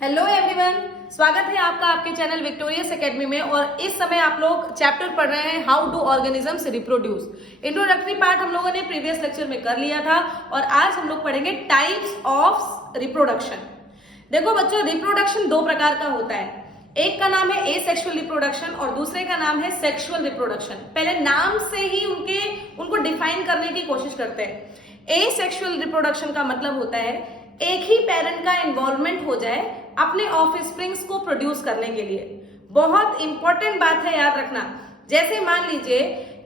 Hello everyone, स्वागत है आपका आपके चैनल विक्टोरियस एकेडमी में। और इस समय आप लोग चैप्टर पढ़ रहे हैं how do organisms reproduce. Introductory part हम लोगों ने प्रीवियस लेक्चर में कर लिया था और आज हम लोग पढ़ेंगे टाइप्स ऑफ रिप्रोडक्शन। देखो बच्चों, रिप्रोडक्शन दो प्रकार का होता है। एक का नाम है एसेक्सुअल रिप्रोडक्शन और दूसरे का नाम है सेक्सुअल रिप्रोडक्शन। पहले नाम से ही उनको डिफाइन करने की कोशिश करते हैं। एसेक्सुअल रिप्रोडक्शन का मतलब होता है एक ही पेरेंट का इन्वॉल्वमेंट हो जाए अपने ऑफस्प्रिंग्स को प्रोड्यूस करने के लिए। बहुत इंपॉर्टेंट बात है, याद रखना। जैसे मान लीजिए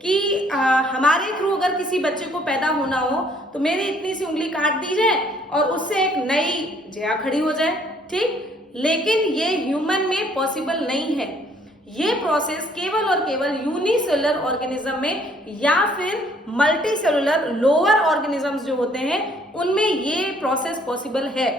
कि हमारे थ्रू अगर किसी बच्चे को पैदा होना हो तो मेरी इतनी सी उंगली काट दी जाए और उससे एक नई जया खड़ी हो जाए, ठीक। लेकिन ये ह्यूमन में पॉसिबल नहीं है। ये प्रोसेस केवल और केवल यूनिसेलुलर ऑर्गेनिज्म में या फिर मल्टीसेलुलर लोअर ऑर्गेनिजम्स जो होते हैं उनमें ये प्रोसेस पॉसिबल है।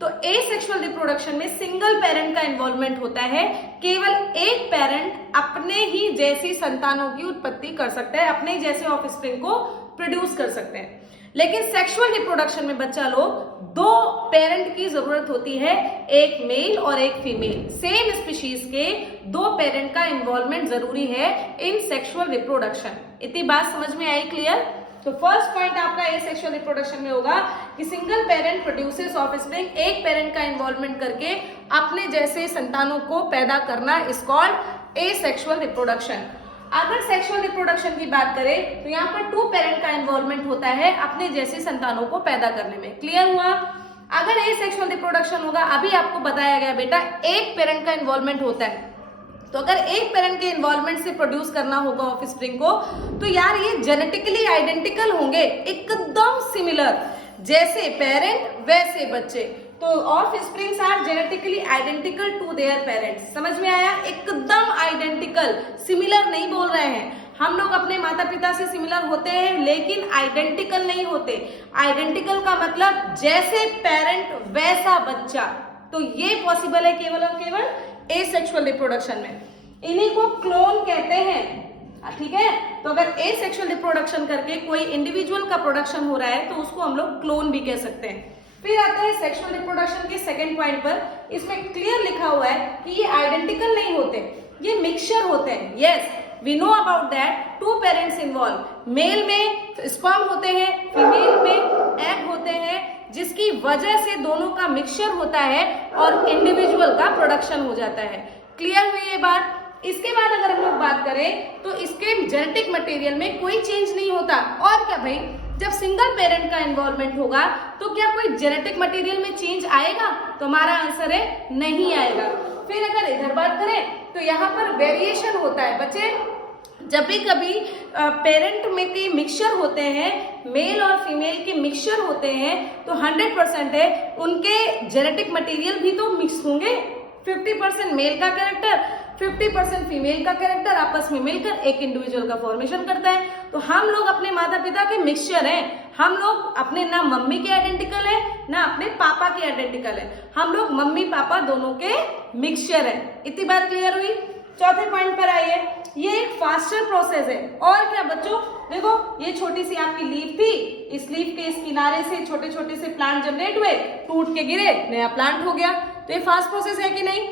तो एसेक्सुअल रिप्रोडक्शन में सिंगल पेरेंट का इन्वॉल्वमेंट होता है। केवल एक पेरेंट अपने ही जैसी संतानों की उत्पत्ति कर सकता है, अपने जैसे ऑफस्प्रिंग को प्रोड्यूस कर सकते हैं। लेकिन सेक्सुअल रिप्रोडक्शन में बच्चा लोग दो पेरेंट की जरूरत होती है, एक मेल और एक फीमेल। सेम स्पीशीज के दो पेरेंट का इन्वॉल्वमेंट जरूरी है इन सेक्सुअल रिप्रोडक्शन। इतनी बात समझ में आई? क्लियर? तो फर्स्ट पॉइंट आपका एसेक्सुअल रिप्रोडक्शन में होगा कि सिंगल पेरेंट प्रोड्यूसेस ऑफस्प्रिंग, एक पेरेंट का इन्वॉल्वमेंट करके अपने जैसे संतानों को पैदा करना इज कॉल्ड एसेक्सुअल रिप्रोडक्शन। अगर सेक्सुअल रिप्रोडक्शन की बात करें तो यहाँ पर टू पेरेंट का इन्वॉल्वमेंट होता है अपने जैसे संतानों को पैदा करने में। क्लियर हुआ? अगर एसेक्सुअल रिप्रोडक्शन होगा, अभी आपको बताया गया बेटा एक पेरेंट का इन्वॉल्वमेंट होता है, तो अगर एक पेरेंट के इन्वॉल्वमेंट से प्रोड्यूस करना होगा ऑफस्प्रिंग को तो यार ये जेनेटिकली आइडेंटिकल होंगे, एकदम सिमिलर। जैसे पेरेंट वैसे बच्चे। तो offsprings are genetically identical to their parents. समझ में आया? एकदम आइडेंटिकल, सिमिलर नहीं बोल रहे हैं। हम लोग अपने माता पिता से सिमिलर होते हैं लेकिन आइडेंटिकल नहीं होते। आइडेंटिकल का मतलब जैसे पेरेंट वैसा बच्चा। तो ये पॉसिबल है केवल और केवल एसेक्सुअल रिप्रोडक्शन में। इन्हीं को क्लोन कहते हैं, ठीक है। तो अगर एसेक्सुअल रिप्रोडक्शन करके कोई इंडिविजुअल का प्रोडक्शन हो रहा है तो उसको हम लोग क्लोन भी कह सकते हैं। फिर आता है सेक्सुअल रिप्रोडक्शन के सेकंड पॉइंट पर। इसमें क्लियर लिखा हुआ है कि ये आइडेंटिकल नहीं होते, ये मिक्सचर होते हैं। Yes, we know about that. Two parents involve. Male में स्पर्म होते हैं, फीमेल में एग होते हैं, जिसकी वजह से दोनों का मिक्सचर होता है और इंडिविजुअल का प्रोडक्शन हो जाता है। क्लियर हुई ये बात? इसके बाद अगर हम लोग बात करें तो इसके जेनेटिक मटेरियल में कोई चेंज नहीं होता। और क्या भाई, जब सिंगल पेरेंट का इन्वॉल्वमेंट होगा तो क्या कोई जेनेटिक मटेरियल में चेंज आएगा? तो हमारा आंसर है नहीं आएगा। फिर अगर इधर बात करें तो यहाँ पर वेरिएशन होता है बच्चे। जब भी कभी पेरेंट में के मिक्सचर होते हैं, मेल और फीमेल के मिक्सचर होते हैं, तो 100% है उनके जेनेटिक मटेरियल भी तो मिक्स होंगे। 50% मेल का कैरेक्टर, 50% फीमेल का कैरेक्टर आपस में मिलकर एक इंडिविजुअल का फॉर्मेशन करता है। तो हम लोग अपने माता पिता के मिक्सचर हैं। हम लोग अपने ना मम्मी के आइडेंटिकल है ना अपने पापा के आइडेंटिकल है। हम लोग मम्मी पापा दोनों के मिक्सचर है। इतनी बात क्लियर हुई? चौथे पॉइंट पर आइए। ये एक फास्टर प्रोसेस है। और क्या बच्चों, देखो ये छोटी सी आपकी लीफ थी, इस लीफ के इस किनारे से छोटे छोटे से प्लांट जनरेट हुए, टूट के गिरे, नया प्लांट हो गया। तो ये फास्ट प्रोसेस है कि नहीं?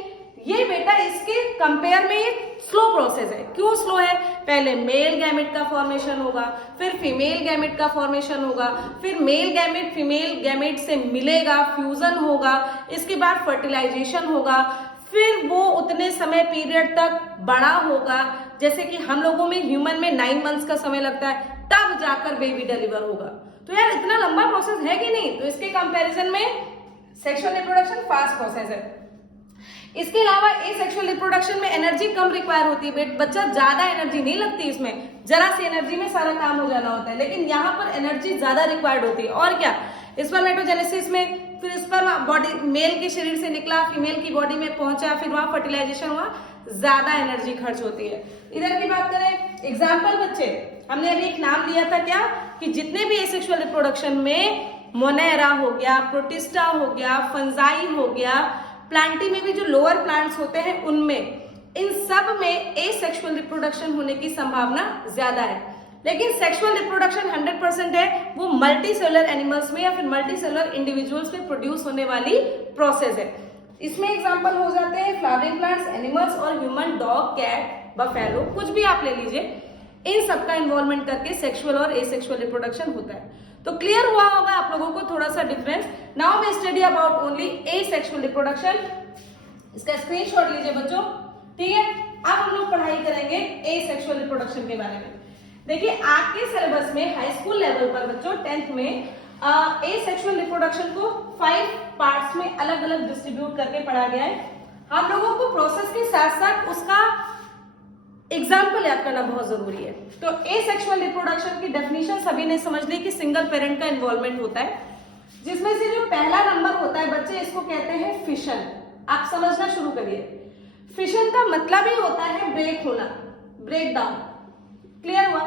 ये बेटा इसके कंपेयर में ये स्लो प्रोसेस है। क्यों स्लो है? पहले मेल गैमेट का फॉर्मेशन होगा, फिर फीमेल गैमेट का फॉर्मेशन होगा, फिर मेल गैमेट फीमेल गैमेट से मिलेगा, फ्यूजन होगा, इसके बाद फर्टिलाइजेशन होगा, फिर वो उतने समय पीरियड तक बड़ा होगा, जैसे कि हम लोगों में ह्यूमन में 9 मंथ्स का समय लगता है, तब जाकर बेबी डिलीवर होगा। तो यार इतना लंबा प्रोसेस है कि नहीं? तो इसके कंपैरिजन में सेक्सुअल रिप्रोडक्शन फास्ट प्रोसेस है। इसके अलावा एसेक्सुअल रिप्रोडक्शन में एनर्जी कम रिक्वायर होती है। बच्चा ज्यादा एनर्जी नहीं लगती, इसमें जरा सी एनर्जी में सारा काम हो जाना होता है। लेकिन यहाँ पर एनर्जी ज्यादा रिक्वायर्ड होती है। और क्या, स्पर्मेटोजेनेसिस में फिर स्पर्म बॉडी मेल के शरीर से निकला, फीमेल की बॉडी में पहुंचा, फिर वहां फर्टिलाइजेशन हुआ, ज्यादा एनर्जी खर्च होती है। इधर की बात करें, एग्जाम्पल बच्चे, हमने अभी एक नाम लिया था क्या कि जितने भी एसेक्सुअल रिप्रोडक्शन में मोनेरा हो गया, प्रोटिस्टा हो गया, फंजाई हो गया, प्लांटी में भी जो लोअर प्लांट्स होते हैं उनमें, इन सब में एसेक्सुअल रिप्रोडक्शन होने की संभावना ज्यादा है। लेकिन सेक्सुअल रिप्रोडक्शन 100% है, वो मल्टी सेलुलर एनिमल्स में या फिर मल्टी सेलुलर इंडिविजुअल्स में प्रोड्यूस होने वाली प्रोसेस है। इसमें एग्जाम्पल हो जाते हैं फ्लावरिंग प्लांट्स, एनिमल्स और ह्यूमन, डॉग, कैट, बफेलो, कुछ भी आप ले लीजिए, इन सबका इन्वॉल्वमेंट करके सेक्सुअल और एसेक्सुअल रिप्रोडक्शन होता है। तो क्लियर हुआ होगा आप लोगों को थोड़ा सा difference. Now we study about only asexual reproduction. इसका स्क्रीनशॉट लीजिए बच्चों, ठीक है। अब हम लोग पढ़ाई करेंगे एसेक्सुअल रिप्रोडक्शन के बारे में। देखिए आपके सिलेबस में हाई स्कूल लेवल पर बच्चों 10th में एसेक्सुअल रिप्रोडक्शन को 5 पार्ट्स में अलग अलग डिस्ट्रीब्यूट करके पढ़ा गया है। हम लोगों को प्रोसेस के साथ साथ उसका एग्जाम्पल याद करना बहुत जरूरी है। तो एसेक्सुअल रिप्रोडक्शन की डेफिनेशन सभी ने समझ ली कि सिंगल पेरेंट का इन्वॉल्वमेंट होता है, जिसमें से जो पहला नंबर होता है बच्चे, इसको कहते हैं फिशन। आप समझना शुरू करिए। फिशन का मतलब ही होता है ब्रेक होना, ब्रेक डाउन। क्लियर हुआ?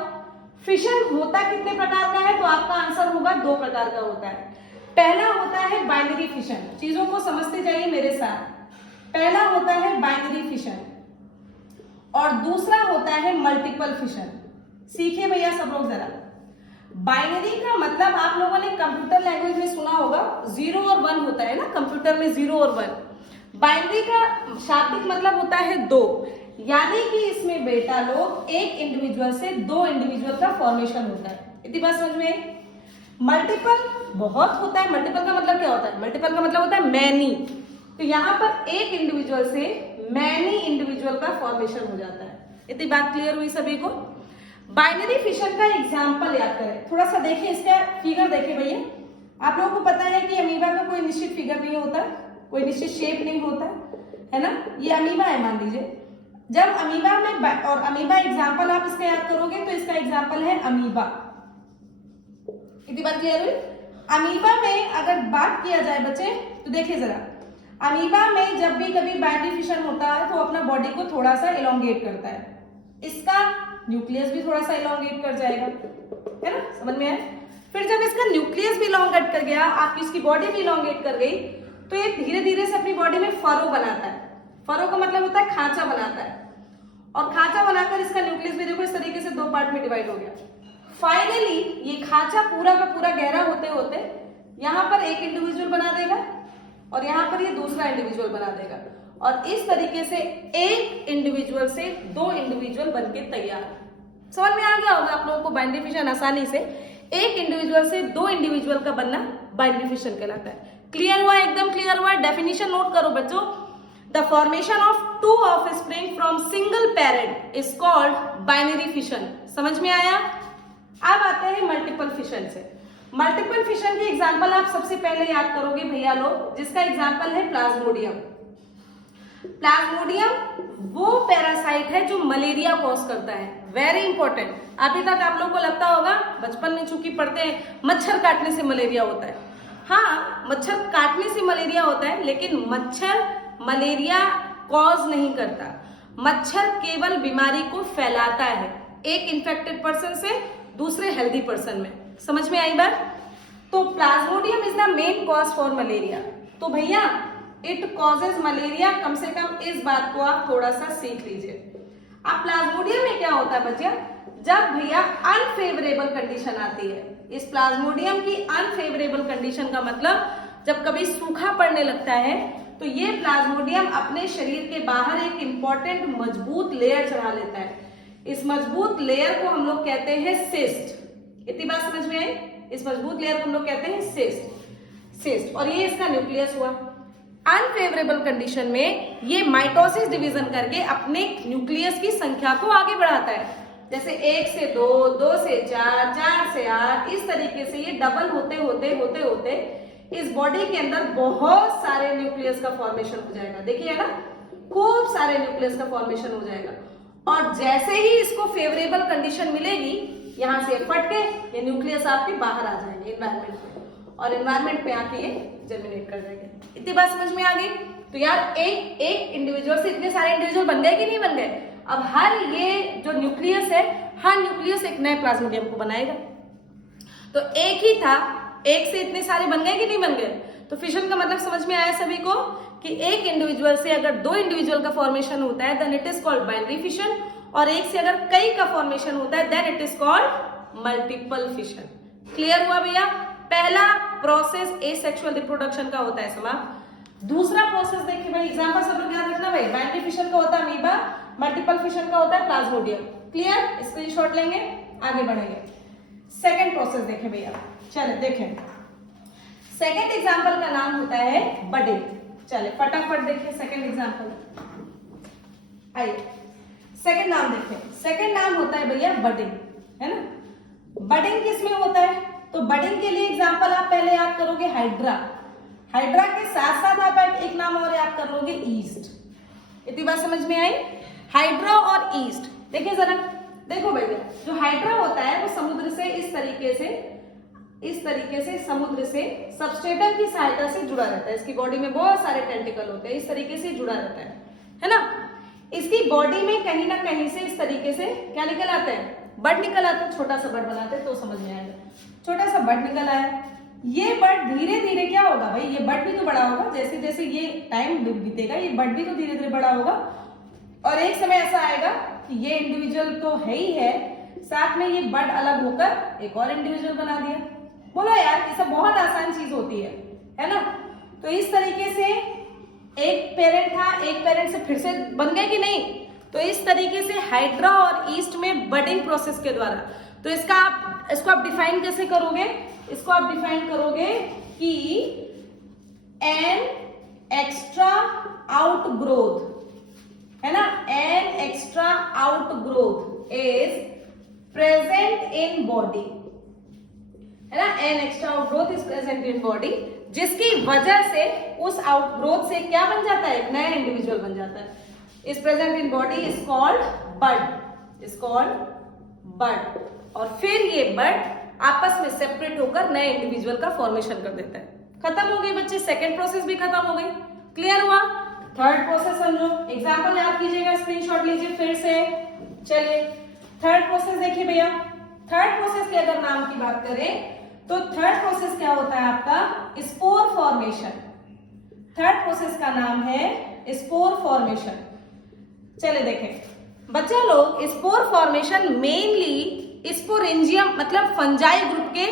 फिशन होता कितने प्रकार का है? तो आपका आंसर होगा 2 प्रकार का होता है। पहला होता है बाइनरी फिशन, चीजों को समझते जाइए मेरे साथ। पहला होता है बाइनरी फिशन और दूसरा होता है मल्टीपल फिशन। सीखिए भैया सब लोग जरा। बाइनरी का मतलब आप लोगों ने कंप्यूटर लैंग्वेज में सुना होगा, 0 और 1 होता है ना, कंप्यूटर में 0 और 1। बाइनरी का शाब्दिक मतलब होता है 2, यानी कि इसमें बेटा लोग एक इंडिविजुअल से 2 इंडिविजुअल का फॉर्मेशन होता है। इतनी बात समझ में? मल्टीपल बहुत होता है। मल्टीपल का मतलब क्या होता है? मल्टीपल का मतलब होता है मैनी। तो यहाँ पर एक इंडिविजुअल से मैनी इंडिविजुअल का फॉर्मेशन हो जाता है। इतनी बात क्लियर हुई सभी को? बाइनरी फिशन का एग्जाम्पल याद करें। थोड़ा सा देखिए, इसका फिगर देखिए भैया। आप लोगों को पता है कि अमीबा का कोई निश्चित फिगर नहीं होता, कोई निश्चित शेप नहीं होता है ना। ये अमीबा है मान लीजिए। जब अमीबा में और अमीबा एग्जाम्पल आप इसका याद करोगे तो इसका एग्जाम्पल है अमीबा। इतनी बात क्लियर हुई? अमीबा में अगर बात किया जाए बच्चे तो देखिए जरा, अमीबा में जब भी कभी बाइनरी फिशन होता है तो अपना बॉडी को थोड़ा सा इलोंगेट करता है। इसका न्यूक्लियस भी थोड़ा सा इलोंगेट कर जाएगा, है ना, समझ में आया? फिर जब इसका न्यूक्लियस भी इलोंगेट कर गया, आपकी इसकी बॉडी भी इलोंगेट कर गई, तो ये धीरे धीरे से अपनी बॉडी में फरो बनाता है। फरो का मतलब होता है खांचा बनाता है, और खांचा बनाकर इसका न्यूक्लियस भी देखो इस तरीके से 2 पार्ट में डिवाइड हो गया। फाइनली ये खांचा पूरा का पूरा गहरा होते होते यहाँ पर एक इंडिविजुअल बना देगा और यहाँ पर ये दूसरा इंडिविजुअल बना देगा, और इस तरीके से एक इंडिविजुअल से 2 इंडिविजुअल बनके तैयार। समझ में आ गया होगा आप लोगों को बाइनरी फिशन आसानी से। एक इंडिविजुअल से 2 इंडिविजुअल का बनना बाइनरी फिशन कहलाता है। क्लियर हुआ? एकदम क्लियर हुआ? डेफिनेशन नोट करो बच्चों। The formation of 2 offspring from single parent is called binary fission. समझ में आया? अब आते हैं मल्टीपल फिशन से। मल्टीपल फिशन के एग्जाम्पल आप सबसे पहले याद करोगे भैया लोग, जिसका एग्जाम्पल है प्लाज्मोडियम। प्लाज्मोडियम वो पैरासाइट है जो मलेरिया कॉज करता है। Very important. अभी तक आप लोग को लगता होगा, बचपन में चूंकि पढ़ते हैं, मच्छर काटने से मलेरिया होता है। हाँ, मच्छर काटने से मलेरिया होता है, लेकिन मच्छर मलेरिया कॉज नहीं करता। मच्छर केवल बीमारी को फैलाता है, एक इन्फेक्टेड पर्सन से दूसरे हेल्दी पर्सन में। समझ में आई बात? तो Plasmodium is the main cause for malaria. तो भैया इट कॉजेज मलेरिया, कम से कम इस बात को आप थोड़ा सा सीख लीजिए। अब प्लाज्मोडियम में क्या होता है बच्चा? जब भैया अनफेवरेबल कंडीशन आती है, इस प्लाज्मोडियम की अनफेवरेबल कंडीशन का मतलब जब कभी सूखा पड़ने लगता है तो ये प्लाज्मोडियम अपने शरीर के बाहर एक इंपॉर्टेंट मजबूत लेयर चढ़ा लेता है। इस मजबूत लेयर को हम लोग कहते हैं सिस्ट। इतनी बात समझ में आई? इस मजबूत लेयर को हम लोग कहते हैं सिस्ट, और ये इसका न्यूक्लियस हुआ। अनफेवरेबल कंडीशन में ये माइटोसिस डिवीजन करके अपने न्यूक्लियस की संख्या को आगे बढ़ाता है। जैसे 1 से 2, 2 से 4, 4 से 8, इस तरीके से ये डबल होते होते इस बॉडी के अंदर बहुत सारे न्यूक्लियस का फॉर्मेशन हो जाएगा। देखिए ना, खूब सारे न्यूक्लियस का फॉर्मेशन हो जाएगा, और जैसे ही इसको फेवरेबल कंडीशन मिलेगी, यहाँ से फट के ये न्यूक्लियस आपके बाहर आ जाएंगे एनवायरमेंट में, और एनवायरमेंट पे आके ये जर्मिनेट कर जाएंगे। इतनी बात समझ में आ गई? तो यार एक इंडिविजुअल से इतने सारे इंडिविजुअल बन गए कि नहीं बन गए? अब हर ये जो न्यूक्लियस है, हर न्यूक्लियस एक नए प्लाज्मोडियम को बनाएगा। तो एक ही था, एक से इतने सारे बन गए कि नहीं बन गए? तो फिशन का मतलब समझ में आया सभी को कि एक इंडिविजुअल से अगर 2 इंडिविजुअल का फॉर्मेशन होता है then it is called binary fission, और एक से अगर कई का फॉर्मेशन होता है then it is called multiple fission. Clear हुआ भैया? पहला प्रोसेस एसेक्सुअल रिप्रोडक्शन का होता है समाप्त। दूसरा प्रोसेस देखिए भाई, एग्जांपल सब लोग याद रखना भाई, बाइनरी फिशन का होता है अमीबा, मल्टीपल फिशन का होता है प्लाज्मोडियम। क्लियर, स्क्रीनशॉट लेंगे, आगे बढ़ेंगे। सेकंड प्रोसेस देखें भैया, चले देखें। सेकंड एग्जांपल का नाम होता है बडिंग। चले फटाफट देखिए सेकंड एग्जांपल, आइए सेकंड नाम देखें। सेकंड नाम होता है भैया बडिंग, है ना। बडिंग किसमें होता है, तो बडिंग के लिए एग्जांपल आप पहले याद करोगे हाइड्रा, हाइड्रा के साथ साथ आप एक नाम और याद कर लोगे ईस्ट। इतनी बात समझ में आई, हाइड्रा और ईस्ट। देखिए जरा, देखो भैया जो हाइड्रा होता है वो समुद्र से इस तरीके से समुद्र से सबस्ट्रेटम की सहायता से जुड़ा रहता है। इसकी बॉडी में बहुत सारे टेंटिकल होते हैं, इस तरीके से जुड़ा रहता है ना। इसकी बॉडी में कहीं ना कहीं से इस तरीके से क्या निकल आता है, बड निकल आता है। छोटा सा बड बनाते हैं तो समझ में आएगा, छोटा सा बड निकल आया। ये बड धीरे धीरे क्या होगा भाई, ये बड भी तो बड़ा होगा, जैसे जैसे ये टाइम बीतेगा ये बड भी तो धीरे धीरे बड़ा होगा। और एक समय ऐसा आएगा कि ये इंडिविजुअल तो है ही है, साथ में ये बड अलग होकर एक और इंडिविजुअल बना दिया। बोलो यार, ये सब बहुत आसान चीज होती है ना। तो इस तरीके से एक पेरेंट था, एक पेरेंट से फिर से बन गए कि नहीं, तो इस तरीके से हाइड्रा और ईस्ट में बडिंग प्रोसेस के द्वारा। तो इसको आप डिफाइन कैसे करोगे, इसको आप डिफाइन करोगे कि एन एक्स्ट्रा आउट ग्रोथ, है ना, an extra out growth is present in body, है ना। An extra out growth is present in body, जिसकी वजह से उस आउटग्रोथ से क्या बन जाता है, एक नया इंडिविजुअल बन जाता है। Is present in body is called bud, is called bud. और फिर ये बड आपस में सेपरेट होकर नए इंडिविजुअल का फॉर्मेशन कर देता है। खत्म हो गई बच्चे, सेकंड प्रोसेस भी खत्म हो गई। क्लियर हुआ। थर्ड प्रोसेस समझो, एग्जांपल याद कीजिएगा, स्क्रीनशॉट लीजिए फिर से। चलिए थर्ड प्रोसेस देखिए भैया, थर्ड प्रोसेस के अगर नाम की बात करें तो थर्ड प्रोसेस क्या होता है आपका, स्पोर फॉर्मेशन। थर्ड प्रोसेस का नाम है स्पोर फॉर्मेशन। चले देखें बच्चा लोग, स्पोर फॉर्मेशन मेनली स्पोरेंजियम मतलब फंजाई ग्रुप के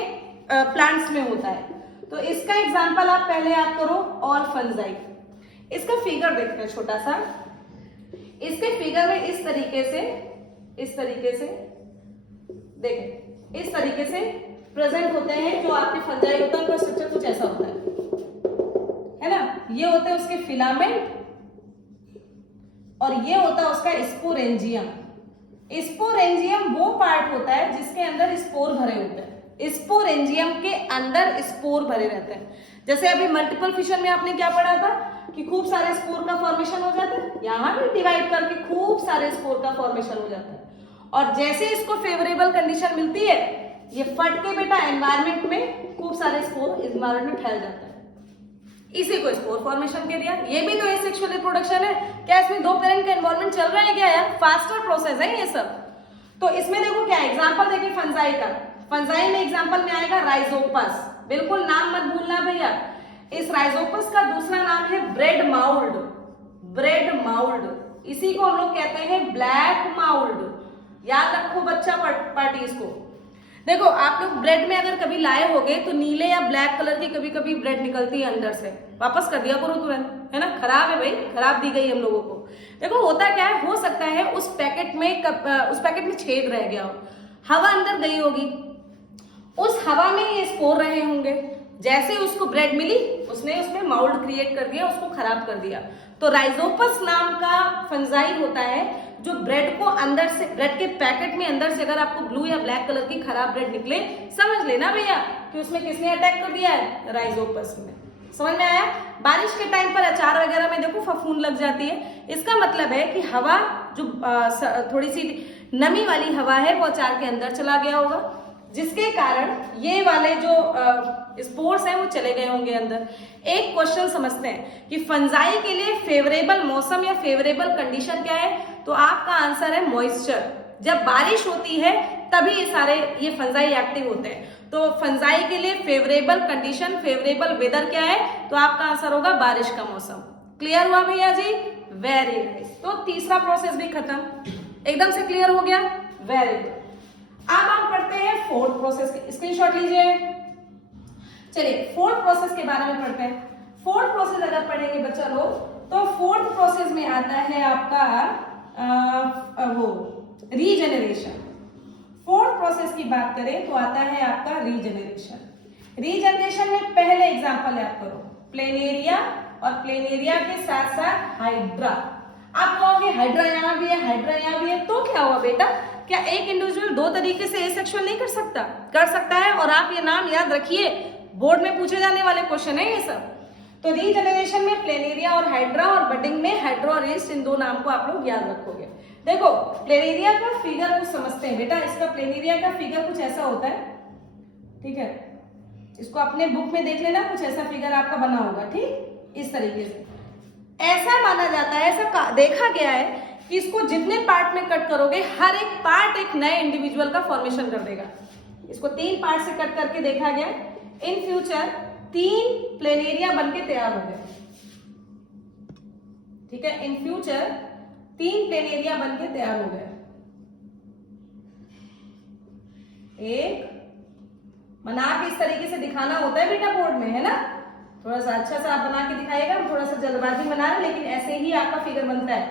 प्लांट्स में होता है। तो इसका एग्जांपल आप पहले याद करो, ऑल फंजाई। इसका फिगर देखते हैं छोटा सा। इसके फिगर में इस तरीके से देखें, इस तरीके से प्रेजेंट होते हैं जो आपके फंजाई होता है। उनका स्ट्रक्चर कुछ ऐसा होता है ना। ये होते हैं उसके फिलामेंट और ये होता है उसका स्पोरेंजियम। स्पोरेंजियम वो पार्ट होता है जिसके अंदर स्पोर भरे होते हैं। स्पोरेंजियम के अंदर स्पोर भरे रहते हैं। जैसे अभी मल्टीपल फिशन में आपने क्या पढ़ा था कि खूब सारे स्पोर का फॉर्मेशन हो जाता है, यहां भी डिवाइड करके खूब सारे स्पोर का फॉर्मेशन हो जाता है। और जैसे इसको फेवरेबल कंडीशन मिलती है, ये फट के बेटा एनवायरमेंट में खूब सारे स्पोर एनवायरमेंट में फैल जाता है। इसी को स्पोर फॉर्मेशन के दिया। ये भी तो एसेक्सुअल रिप्रोडक्शन है। क्या इसमें दो पेरेंट का एनवायरमेंट चल रहा है क्या यार, फास्टर प्रोसेस है ये सब। तो इसमें देखो क्या एग्जांपल देखिए फंजाई का। फंजाई में एग्जांपल में आएगा राइजोपस, बिल्कुल नाम मत भूलना भैया। इस राइजोपस का दूसरा नाम है ब्रेड माउल्ड, ब्रेड माउल्ड। इसी को हम लोग कहते हैं ब्लैक माउल्ड। याद रखो बच्चा पार्टी इसको। देखो आप लोग ब्रेड में अगर कभी लाए होगे तो नीले या ब्लैक कलर की कभी कभी ब्रेड निकलती है अंदर से, वापस कर दिया करो तुरंत, है ना। खराब है भाई, खराब दी गई हम लोगों को। देखो होता क्या है, हो सकता है उस पैकेट में छेद रह गया हो, हवा अंदर गई होगी, उस हवा में ये स्पोर रहे होंगे। जैसे उसको ब्रेड मिली उसने उसमें माउल्ड क्रिएट कर दिया, उसको खराब कर दिया। तो राइजोपस नाम का फंजाई होता है जो ब्रेड को अंदर से, ब्रेड के पैकेट में अंदर से अगर आपको ब्लू या ब्लैक कलर की खराब ब्रेड निकले, समझ लेना भैया कि उसमें किसने अटैक कर दिया है, राइजोपस ने। समझ में आया। बारिश के टाइम पर अचार वगैरह में देखो फफूंद लग जाती है। इसका मतलब है कि हवा जो थोड़ी सी नमी वाली हवा है वो अचार के अंदर चला गया होगा, जिसके कारण ये वाले जो स्पोर्स हैं वो चले गए होंगे अंदर। एक क्वेश्चन समझते हैं कि फंजाई के लिए फेवरेबल मौसम या फेवरेबल कंडीशन क्या है, तो आपका आंसर है मॉइस्चर। जब बारिश होती है तभी ये फंजाई एक्टिव होते हैं। तो फंजाई के लिए फेवरेबल कंडीशन, फेवरेबल वेदर क्या है, तो आपका आंसर होगा बारिश का मौसम। क्लियर हुआ भैया जी, वेरी नाइस। तो तीसरा प्रोसेस भी खत्म, एकदम से क्लियर हो गया, वेरी गुड। अब हम पढ़ते हैं फोर्थ प्रोसेस, स्क्रीनशॉट लीजिए। चलिए फोर्थ प्रोसेस के बारे में पढ़ते हैं। फोर्थ प्रोसेस अगर पढ़ेंगे बच्चा लोग तो फोर्थ प्रोसेस में आता है आपका वो रीजनरेशन। फोर्थ प्रोसेस की बात करें तो आता है आपका रीजनरेशन। रीजनरेशन में पहले एग्जांपल याद करो, प्लेनेरिया और प्लेनेरिया के साथ साथ हाइड्रा। आप कहोगे हाइड्रा यहाँ भी है, हाइड्रा यहाँ भी है, तो क्या हुआ बेटा, क्या एक इंडिविजुअल दो तरीके से एसेक्सुअल नहीं कर सकता? कर सकता है। और आप ये नाम याद रखिए, बोर्ड में पूछे जाने वाले क्वेश्चन है ये सब। तो रीजनरेशन में प्लेनेरिया और हाइड्रा, और बडिंग में हाइड्रा और ईस्ट, इन दो नाम को आप लोग याद रखोगे। देखो प्लेनेरिया का फिगर कुछ समझते हैं बेटा। इसका प्लेनेरिया का फिगर कुछ ऐसा होता है, ठीक है, इसको अपने बुक में देख लेना, कुछ ऐसा फिगर आपका बना होगा, ठीक, इस तरीके से। ऐसा माना जाता है, ऐसा देखा गया है कि इसको जितने पार्ट में कट करोगे हर एक पार्ट एक नए इंडिविजुअल का फॉर्मेशन कर देगा। इसको 3 पार्ट से कट करके देखा गया। इन फ्यूचर 3 प्लेनेरिया बनके तैयार हो गए, ठीक है, इन फ्यूचर 3 प्लेनेरिया बनके तैयार हो गए। एक बना के इस तरीके से दिखाना होता है बेटा बोर्ड में, है ना, थोड़ा सा अच्छा सा आप बना के दिखाएगा, थोड़ा सा जल्दबाजी बना रहे, लेकिन ऐसे ही आपका फिगर बनता है,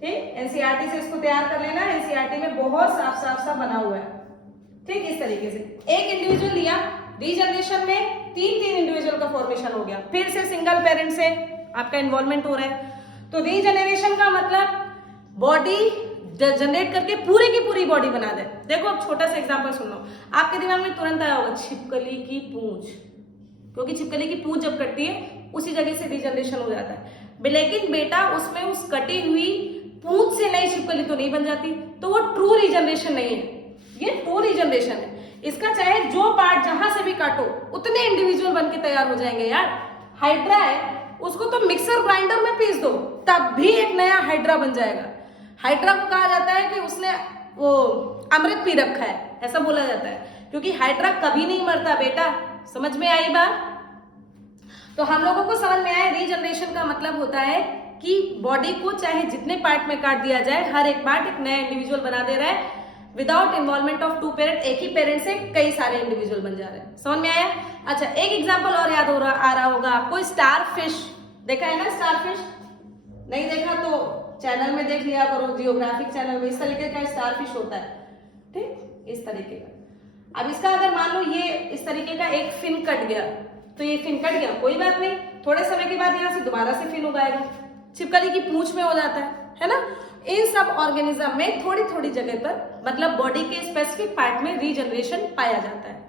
ठीक। एनसीईआरटी से इसको तैयार कर लेना, एनसीईआरटी में बहुत साफ सा बना हुआ है, ठीक। इस तरीके से एक इंडिविजुअल लिया, रीजनरेशन में 3 इंडिविजुअल का फॉर्मेशन हो गया, फिर से सिंगल पेरेंट से आपका इन्वॉल्वमेंट हो रहा है। तो रीजनरेशन का मतलब बॉडी जनरेट करके पूरी की पूरी बॉडी बना दे। देखो अब छोटा सा एग्जांपल सुन लो, आपके दिमाग में तुरंत आया होगा छिपकली की पूंछ, क्योंकि छिपकली की पूंछ जब कटती है उसी जगह से रीजनरेशन हो जाता है। लेकिन बेटा उसमें उस कटी हुई पूंछ से नई छिपकली तो नहीं बन जाती, तो वो ट्रू रीजनरेशन नहीं है, ये ट्रू रीजनरेशन है। इसका चाहे जो पार्ट जहां से भी काटो उतने इंडिविजुअल बनके तैयार हो जाएंगे यार। हाइड्रा है, उसको तो मिक्सर ग्राइंडर में पीस दो तब भी एक नया हाइड्रा बन जाएगा। हाइड्रा को कहा जाता है कि उसने वो अमृत पी रखा है, ऐसा बोला जाता है, क्योंकि हाइड्रा कभी नहीं मरता बेटा। समझ में आई बात? तो हम लोगों को समझ में आया रीजनरेशन का मतलब होता है कि बॉडी को चाहे जितने पार्ट में काट दिया जाए, हर एक पार्ट एक नया इंडिविजुअल बना दे रहा है विदाउट इन्वॉल्वमेंट ऑफ 2 पेरेंट। एक ही पेरेंट से कई सारे इंडिविजुअल बन जा रहे हैं। समझ में आया? अच्छा, एक एग्जांपल और याद आ रहा होगा आपको, स्टार फिश। देखा है ना स्टार फिश? नहीं देखा तो चैनल में देख लिया करो, जियोग्राफिक चैनल में। इस तरीके का स्टार फिश होता है, ठीक, इस तरीके का। अब इसका अगर मान लो ये इस तरीके का एक फिन कट गया, तो ये फिन कट गया, कोई बात नहीं, थोड़े समय के बाद यहाँ से दोबारा से फिन उगाएगा, छिपकली की पूंछ में हो जाता है ना। इन सब ऑर्गेनिज्म में थोड़ी थोड़ी जगह पर, मतलब बॉडी के स्पेसिफिक पार्ट में रीजनरेशन पाया जाता है।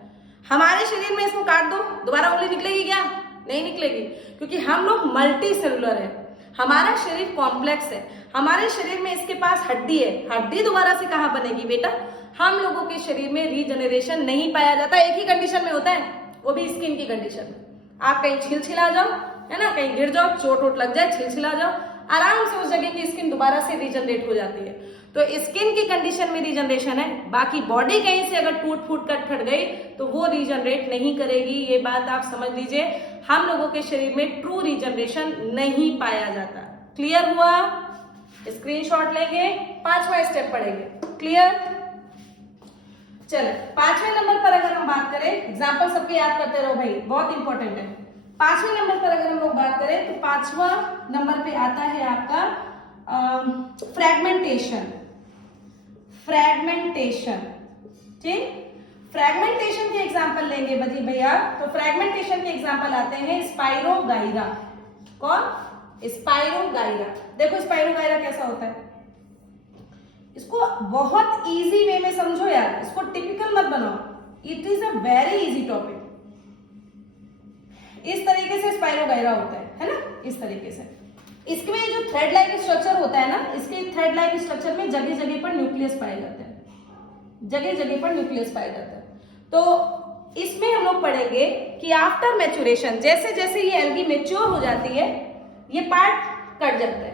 हमारे शरीर में इसको काट दो, दोबारा उंगली निकलेगी क्या? नहीं निकलेगी, क्योंकि हम लोग मल्टी सेलुलर है, हमारा शरीर कॉम्प्लेक्स है। हमारे शरीर में इसके पास हड्डी है, हड्डी दोबारा से कहाँ बनेगी बेटा? हम लोगों के शरीर में रीजनरेशन नहीं पाया जाता, एक ही कंडीशन में होता है, वो भी स्किन की कंडीशन में। आप कहीं छिलछिला जाओ, है ना, कहीं गिर जाओ, चोट वोट लग जाए, छिलछिला जाओ, आराम से उस जगह की स्किन दोबारा से रीजनरेट हो जाती है। तो स्किन की कंडीशन में रीजनरेशन है, बाकी बॉडी कहीं से अगर टूट फूट कट फट गई तो वो रीजनरेट नहीं करेगी। ये बात आप समझ लीजिए, हम लोगों के शरीर में ट्रू रीजनरेशन नहीं पाया जाता। क्लियर हुआ? स्क्रीनशॉट लेंगे, 5वां स्टेप पढ़ेंगे। क्लियर? चलो 5वें नंबर पर अगर हम बात करें, एग्जाम्पल सबके याद करते रहो भाई, बहुत इंपॉर्टेंट है। 5वें नंबर पर अगर हम लोग बात करें तो 5वां नंबर पे आता है आपका फ्रेगमेंटेशन। फ्रेगमेंटेशन, ठीक, फ्रेगमेंटेशन के एग्जांपल लेंगे बदी भैया, तो फ्रेगमेंटेशन के एग्जांपल आते हैं स्पाइरोगाइरा। कौन? स्पाइरोगाइरा। देखो स्पाइरोगाइरा कैसा होता है, इसको बहुत इजी वे में समझो यार, इसको टिपिकल मत बनाओ, it is a very easy topic. इस तरीके से स्पाइरोगाइरा होता है ना, इस तरीके से। इसमें जो थ्रेड लाइक स्ट्रक्चर होता है ना, इसके थ्रेड लाइक स्ट्रक्चर में जगह जगह पर न्यूक्लियस पाए जाते हैं, जगह जगह पर न्यूक्लियस पाए जाते हैं। तो इसमें हम लोग पढ़ेंगे कि आफ्टर मैच्योरेशन, जैसे जैसे ये एल्गी मैच्योर हो जाती है, ये पार्ट कट जाता है,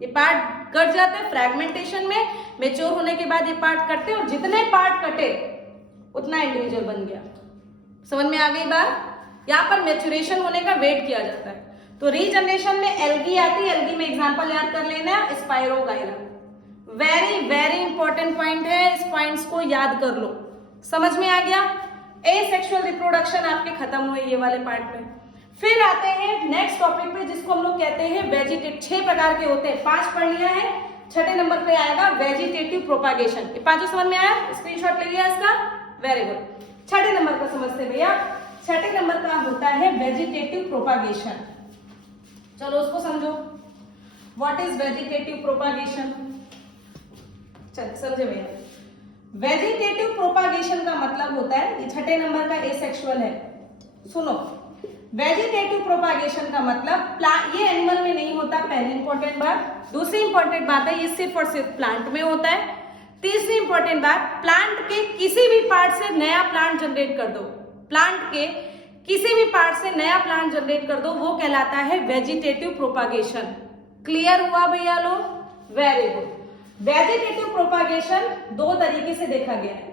ये पार्ट कट जाते हैं फ्रेगमेंटेशन में। मैच्योर होने के बाद ये पार्ट कटते हैं, और जितने पार्ट कटे उतना इंडिविजुअल बन गया। समझ में आ गई बात? यहाँ पर मैच्योरेशन होने का वेट किया जाता है। तो रीजनरेशन में एल्गी आती है, एल्गी में एग्जांपल याद कर लेना, spirogyra. Very very important point है, इस पॉइंट्स को याद कर लो। समझ में आ गया? एसेक्सुअल रिप्रोडक्शन आपके खत्म हुए ये वाले पार्ट में। फिर आते हैं नेक्स्ट टॉपिक पे जिसको हम लोग कहते हैं वेजिटेटिव। 6 प्रकार के होते हैं, 5 पढ़ लिया है, छठे नंबर पे आएगा वेजिटेटिव प्रोपागेशन। ये पांचों समझ में आया? स्क्रीनशॉट ले लिया इसका, वेरी गुड। छठे नंबर का समझते हैं भैया, छठे नंबर का होता है वेजिटेटिव प्रोपागेशन। चलो उसको समझो, व्हाट इज वेजिटेटिव प्रोपागेशन। चल समझे भैया, वेजिटेटिव प्रोपागेशन का मतलब होता है, ये छठे नंबर का एसेक्सुअल है। सुनो, वेजिटेटिव प्रोपागेशन का मतलब ये एनिमल में नहीं होता, पहली इंपॉर्टेंट बात। दूसरी इंपॉर्टेंट बात है, ये सिर्फ और सिर्फ प्लांट में होता है। तीसरी इंपॉर्टेंट बात, प्लांट के किसी भी पार्ट से नया प्लांट जनरेट कर दो, प्लांट के किसी भी पार्ट से नया प्लांट जनरेट कर दो, वो कहलाता है वेजिटेटिव प्रोपागेशन। क्लियर हुआ भैया लोग? Very good. वेजिटेटिव प्रोपागेशन 2 तरीके से देखा गया है,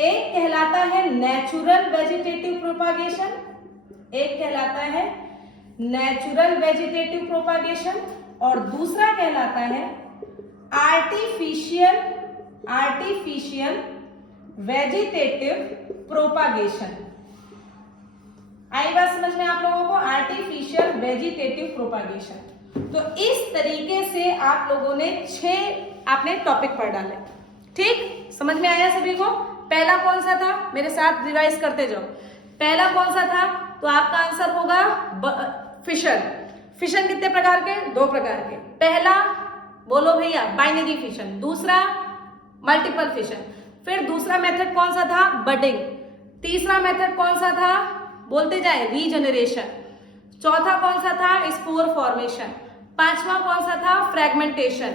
एक कहलाता है नेचुरल वेजिटेटिव प्रोपागेशन, एक कहलाता है नेचुरल वेजिटेटिव प्रोपागेशन, और दूसरा कहलाता है आर्टिफिशियल वेजिटेटिव प्रोपागेशन। आई बात समझ में आप लोगों को? Artificial vegetative propagation. तो इस तरीके से आप लोगों ने 6 आपने टॉपिक पढ़ डाले, ठीक? समझ में आया सभी को? पहला कौन सा था, मेरे साथ रिवाइज करते जाओ। पहला कौन सा था? तो आपका आंसर होगा फिशन। फिशन कितने प्रकार के? 2 प्रकार के। पहला बोलो भैया बाइनरी फिशन, दूसरा मल्टीपल फिशन। फिर दूसरा मेथड कौन सा था? बडिंग। तीसरा मेथड कौन सा था? बोलते जाए, रीजनरेशन। चौथा कौन सा था? Spore formation. पांचवा कौन सा था? फ्रेगमेंटेशन।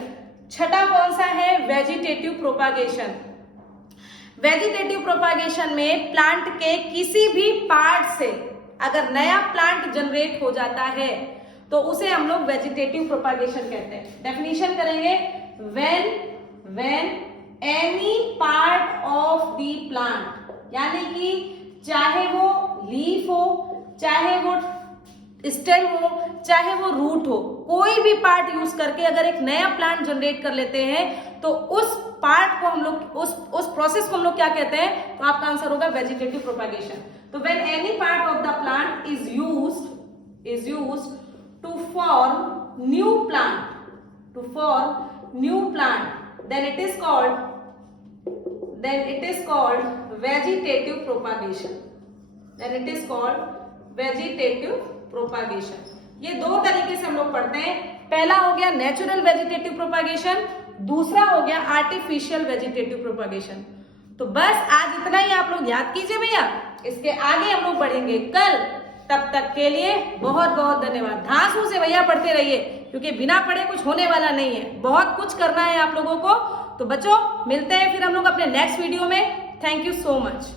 छठा कौन सा है? Vegetative propagation. वेजिटेटिव प्रोपागेशन में प्लांट के किसी भी पार्ट से अगर नया प्लांट जनरेट हो जाता है तो उसे हम लोग वेजिटेटिव प्रोपागेशन कहते हैं। डेफिनेशन करेंगे, when any part of the plant, यानी कि चाहे वो लीफ हो, चाहे वो स्टेम हो, चाहे वो रूट हो, कोई भी पार्ट यूज करके अगर एक नया प्लांट जनरेट कर लेते हैं तो उस पार्ट को हम लोग उस प्रोसेस को हम लोग क्या कहते हैं? तो आपका आंसर होगा वेजिटेटिव प्रोपागेशन। तो when any part of the plant is used to form new plant, then it is called vegetative propagation. ये 2 तरीके से हम लोग पढ़ते हैं। पहला हो गया नेचुरल वेजिटेटिव प्रोपागेशन, दूसरा हो गया आर्टिफिशियल वेजिटेटिव प्रोपागेशन। तो बस आज इतना ही आप लोग याद कीजिए भैया, इसके आगे हम लोग बढ़ेंगे कल। तब तक के लिए बहुत बहुत धन्यवाद। धांसू से भैया पढ़ते रहिए, क्योंकि बिना पढ़े कुछ होने वाला नहीं है, बहुत कुछ करना है आप लोगों को। तो बच्चों मिलते हैं फिर हम लोग अपने नेक्स्ट वीडियो में। Thank you so much.